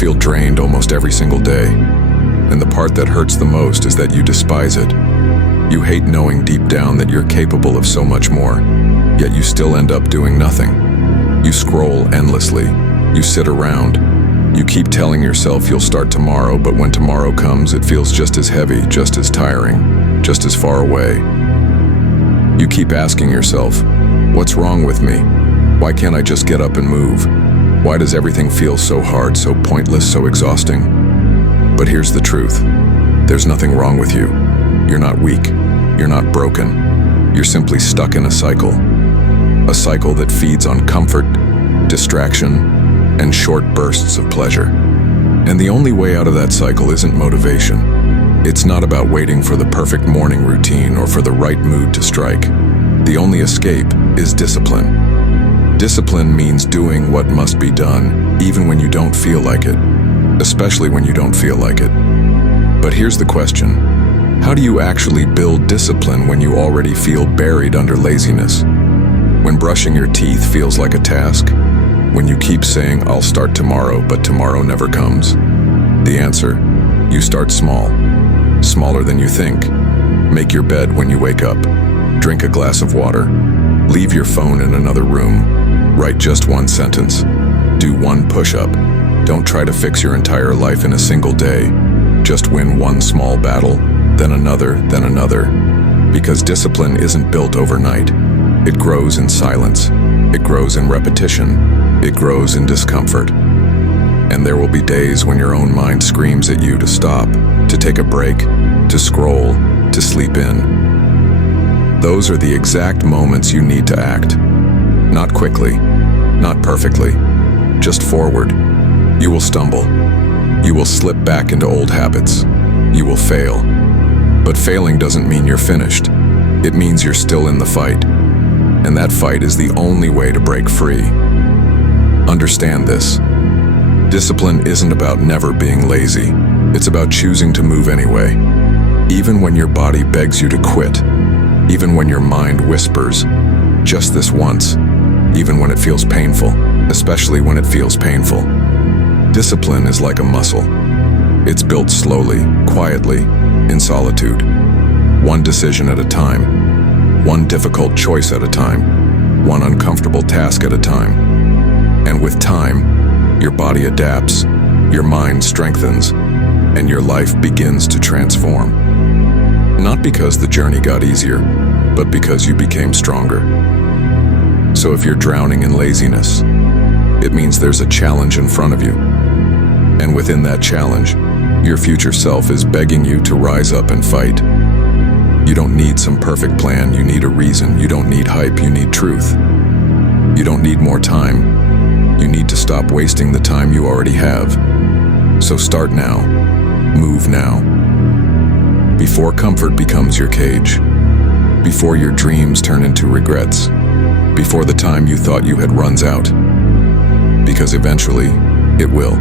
feel drained almost every single day. And the part that hurts the most is that you despise it. You hate knowing deep down that you're capable of so much more, yet you still end up doing nothing. You scroll endlessly. You sit around. You keep telling yourself you'll start tomorrow, but when tomorrow comes, it feels just as heavy, just as tiring, just as far away. You keep asking yourself, what's wrong with me? Why can't I just get up and move? Why does everything feel so hard, so pointless, so exhausting? But here's the truth. There's nothing wrong with you. You're not weak. You're not broken. You're simply stuck in a cycle. A cycle that feeds on comfort, distraction, and short bursts of pleasure. And the only way out of that cycle isn't motivation. It's not about waiting for the perfect morning routine or for the right mood to strike. The only escape is discipline. Discipline means doing what must be done, even when you don't feel like it, especially when you don't feel like it. But here's the question. How do you actually build discipline when you already feel buried under laziness? When brushing your teeth feels like a task? When you keep saying, I'll start tomorrow, but tomorrow never comes? The answer, you start small. Smaller than you think. Make your bed when you wake up. Drink a glass of water. Leave your phone in another room. Write just one sentence. Do one push-up. Don't try to fix your entire life in a single day. Just win one small battle, then another, then another. Because discipline isn't built overnight. It grows in silence. It grows in repetition. It grows in discomfort. And there will be days when your own mind screams at you to stop, to take a break, to scroll, to sleep in. Those are the exact moments you need to act. Not quickly, not perfectly, just forward. You will stumble. You will slip back into old habits. You will fail. But failing doesn't mean you're finished. It means you're still in the fight. And that fight is the only way to break free. Understand this. Discipline isn't about never being lazy. It's about choosing to move anyway. Even when your body begs you to quit. Even when your mind whispers, just this once. Even when it feels painful, especially when it feels painful. Discipline is like a muscle. It's built slowly, quietly, in solitude. One decision at a time. One difficult choice at a time. One uncomfortable task at a time. And with time, your body adapts, your mind strengthens, and your life begins to transform. Not because the journey got easier, but because you became stronger. So if you're drowning in laziness, it means there's a challenge in front of you. And within that challenge, your future self is begging you to rise up and fight. You don't need some perfect plan, you need a reason. You don't need hype, you need truth. You don't need more time. You need to stop wasting the time you already have. So start now. Move now. Before comfort becomes your cage. Before your dreams turn into regrets. Before the time you thought you had runs out. Because eventually, it will.